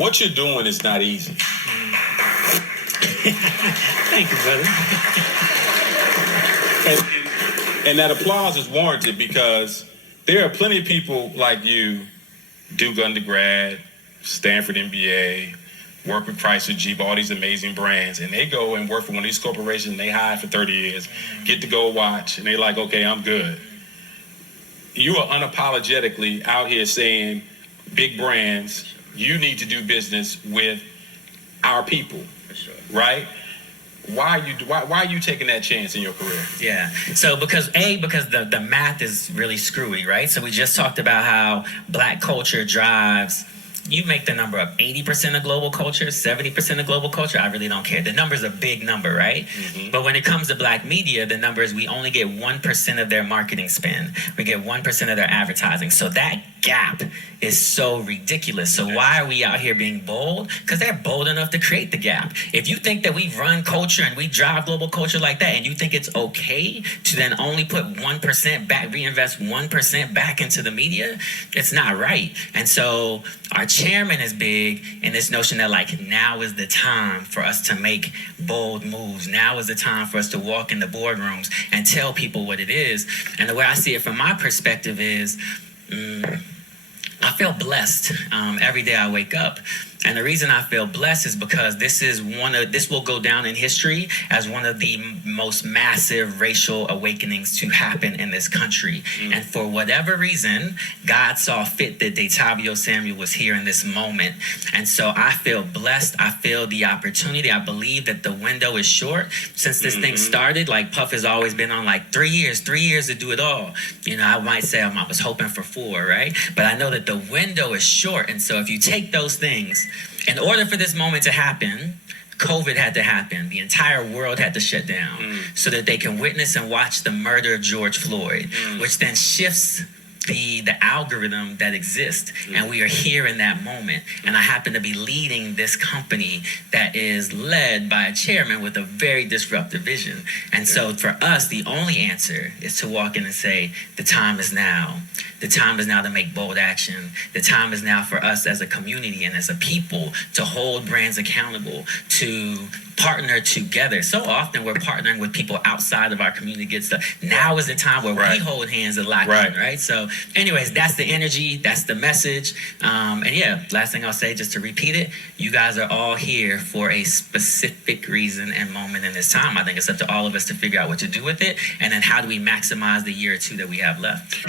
What you're doing is not easy. Thank you, brother. And that applause is warranted because there are plenty of people like you, Duke undergrad, Stanford MBA, work with Chrysler, Jeep, all these amazing brands, and they go and work for one of these corporations, and they hire for 30 years, get to go watch, and they're like, okay, I'm good. You are unapologetically out here saying, big brands, you need to do business with our people, For sure. right? Why are you taking that chance in your career? Yeah. So because the math is really screwy, right? So we just talked about how black culture drives. You make the number up 80% of global culture, 70% of global culture. I really don't care. The number's a big number, right? Mm-hmm. But when it comes to black media, the number is we only get 1% of their marketing spend. We get 1% of their advertising. So that gap is so ridiculous. So why are we out here being bold? Because they're bold enough to create the gap. If you think that we run culture and we drive global culture like that, and you think it's okay to then only put 1% back, reinvest 1% back into the media, it's not right. And so our chairman is big in this notion that like now is the time for us to make bold moves. Now is the time for us to walk in the boardrooms and tell people what it is. And the way I see it from my perspective is, I feel blessed every day I wake up. And the reason I feel blessed is because this will go down in history as one of the most massive racial awakenings to happen in this country. And for whatever reason, God saw fit that Detavio Samuels was here in this moment. And so I feel blessed. I feel the opportunity. I believe that the window is short. Since this thing started, like Puff has always been on like 3 years to do it all. You know, I might say I was hoping for 4, right? But I know that the window is short. And so if you take those things, in order for this moment to happen, COVID had to happen. The entire world had to shut down so that they can witness and watch the murder of George Floyd, which then shifts the algorithm that exists. And we are here in that moment. And I happen to be leading this company that is led by a chairman with a very disruptive vision. And so for us, the only answer is to walk in and say, the time is now. The time is now to make bold action. The time is now for us as a community and as a people to hold brands accountable, to partner together. So often we're partnering with people outside of our community to get stuff. Now is the time where we hold hands and lock in, right? So anyways, that's the energy, that's the message. And yeah, last thing I'll say, just to repeat it, you guys are all here for a specific reason and moment in this time. I think it's up to all of us to figure out what to do with it, and then how do we maximize the year or two that we have left.